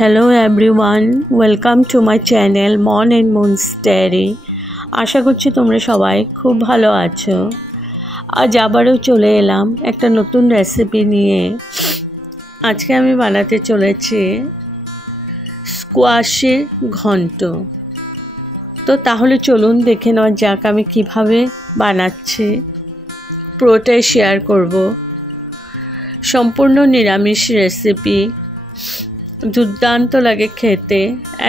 Hello everyone, welcome to my channel Mon and Moon's Diary। আশা করছি তোমরা সবাই খুব ভালো আছো। আজ আবারও চলে এলাম একটা নতুন রেসিপি নিয়ে। আজকে আমি বানাতে চলেছি স্কোয়াশের ঘন্ট। তো তাহলে চলুন দেখে নেওয়া যাক আমি কিভাবে বানাচ্ছি। পুরোটাই শেয়ার করব। সম্পূর্ণ নিরামিষ রেসিপি, দুর্দান্ত লাগে খেতে,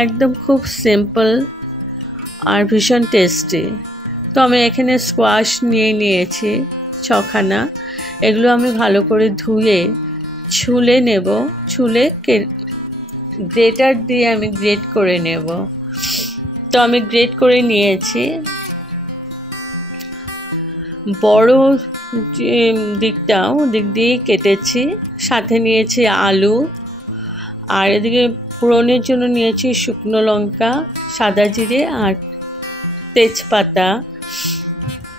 একদম খুব সিম্পল আর ভীষণ টেস্টি। তো আমি এখানে স্কোয়াশ নিয়েছি 6খানা। এগুলো আমি ভালো করে ধুয়ে ছুলে নেব। ছুলে গ্রেটার দিয়ে আমি গ্রেট করে নেব। তো আমি গ্রেট করে নিয়েছি। বড় দিক দিয়ে কেটেছি। সাথে নিয়েছি আলু, আর এদিকে ফোড়নের জন্য নিয়েছি শুকনো লঙ্কা, সাদা জিরে আর তেজপাতা।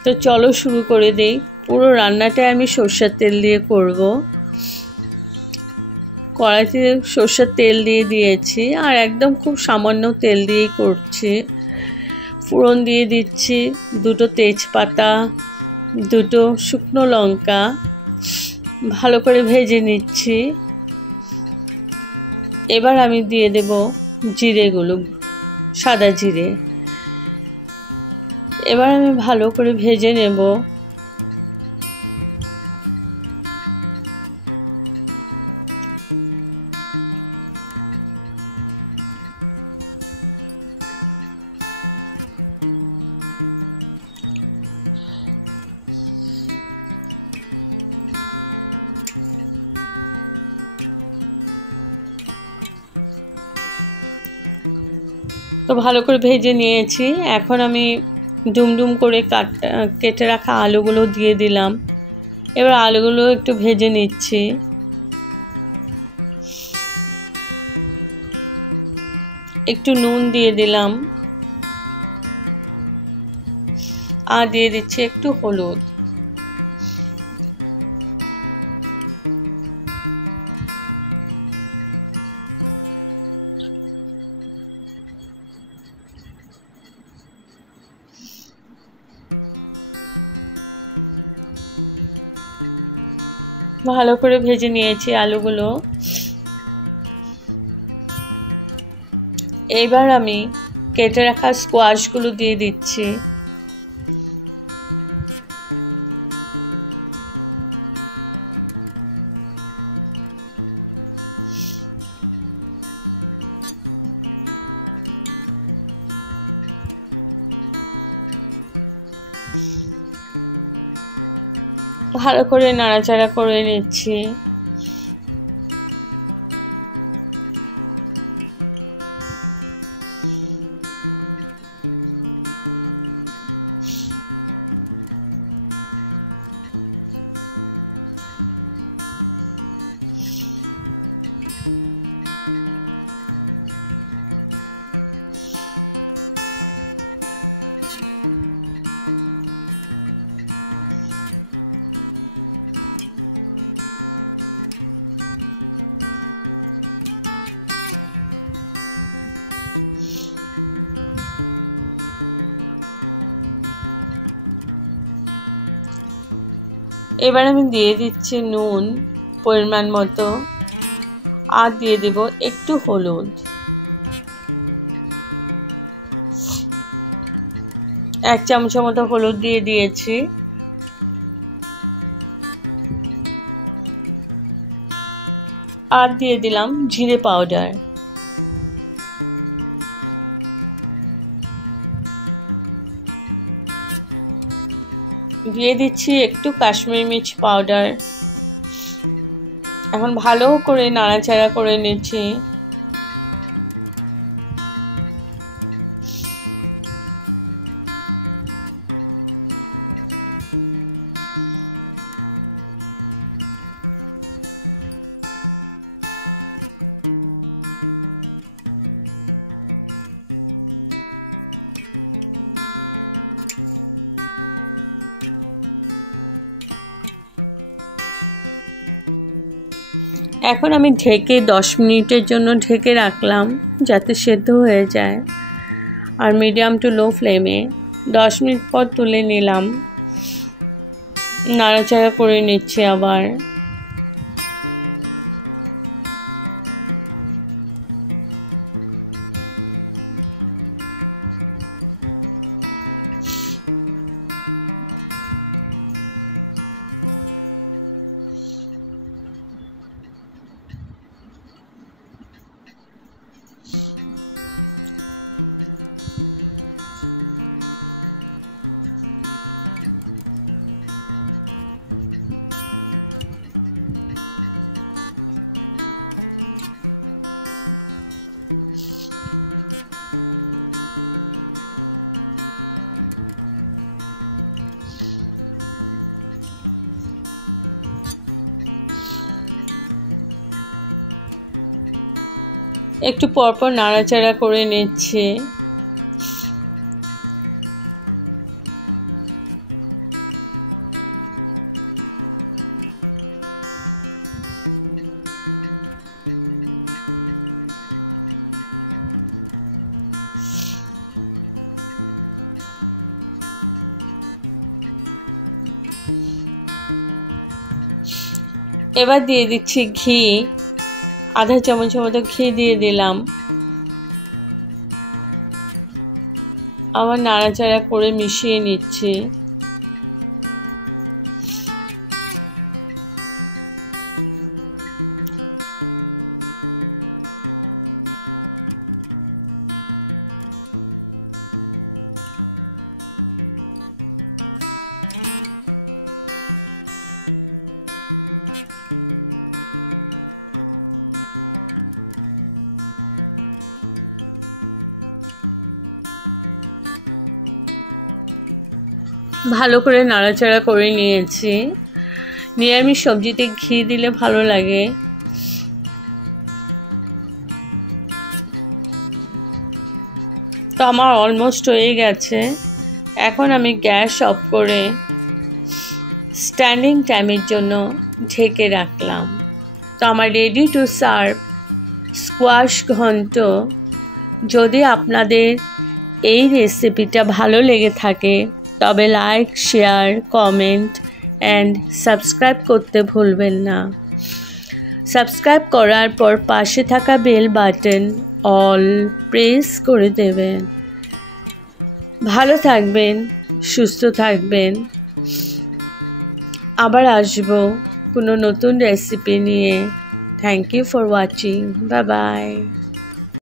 তো চলো শুরু করে দেই। পুরো রান্নাটা আমি সরষের তেল দিয়ে করব। কড়াইতে সরষের তেল দিয়ে দিয়েছি, আর একদম খুব সামান্য তেল দিয়েই করছি। ফোড়ন দিয়ে দিচ্ছি 2টো তেজপাতা, 2টো শুকনো লঙ্কা, ভালো করে ভেজে নিচ্ছি। এবার আমি দিয়ে দেব জিরেগুলো, সাদা জিরে। এবার আমি ভালো করে ভেজে নেব। তো ভালো করে ভেজে নিয়েছি। এখন আমি ডুমডুম করে কেটে রাখা আলুগুলো দিয়ে দিলাম। এবার আলুগুলো একটু ভেজে নিচ্ছি। একটু নুন দিয়ে দিলাম, আর দিয়ে দিচ্ছি একটু হলুদ। ভালো করে ভেজে নিয়েছি আলুগুলো। এবার আমি কেটে রাখা স্কোয়াশগুলো দিয়ে দিচ্ছি। ভালো করে নাড়াচাড়া করে নিচ্ছি। এবার আমি দিয়ে দিচ্ছি নুন পরিমাণ মতো, আর দিয়ে দেব একটু হলুদ। 1 চামচের মতো হলুদ দিয়ে দিয়েছি। আর দিয়ে দিলাম জিরে পাউডার। দিয়ে দিচ্ছি একটু কাশ্মীরি মির্চ পাউডার। এখন ভালো করে নাড়াচাড়া করে নিচ্ছি। এখন আমি ঢেকে 10 মিনিটের জন্য ঢেকে রাখলাম যাতে সেদ্ধ হয়ে যায়। আর মিডিয়াম টু লো ফ্লেমে 10 মিনিট পর তুলে নিলাম, নাড়াচাড়া করে নিচ্ছে আবার। একটু পরপর নাড়াচাড়া করে নিচ্ছে। এবার দিয়ে দিচ্ছি ঘি, আধা চামচের মতো ঘি দিয়ে দিলাম। আবার নাড়াচাড়া করে মিশিয়ে নিচ্ছি। ভালো করে নাড়াচাড়া করে নিয়েছি। নিরামিষ সবজিতে ঘি দিলে ভালো লাগে। তো আমার অলমোস্ট হয়ে গেছে। এখন আমি গ্যাস অফ করে স্ট্যান্ডিং টাইমের জন্য ঢেকে রাখলাম। তো আমার রেডি টু সার্ভ স্কোয়াশ ঘন্ট। যদি আপনাদের এই রেসিপিটা ভালো লেগে থাকে তবে like, share, comment and subscribe করতে ভুলবেন না। সাবস্ক্রাইব করার পর পাশে থাকা বেল বাটন অল প্রেস করে দেবেন। ভালো থাকবেন, সুস্থ থাকবেন। আবার আসবো কোনো নতুন রেসিপি নিয়ে। Thank you for watching. Bye by.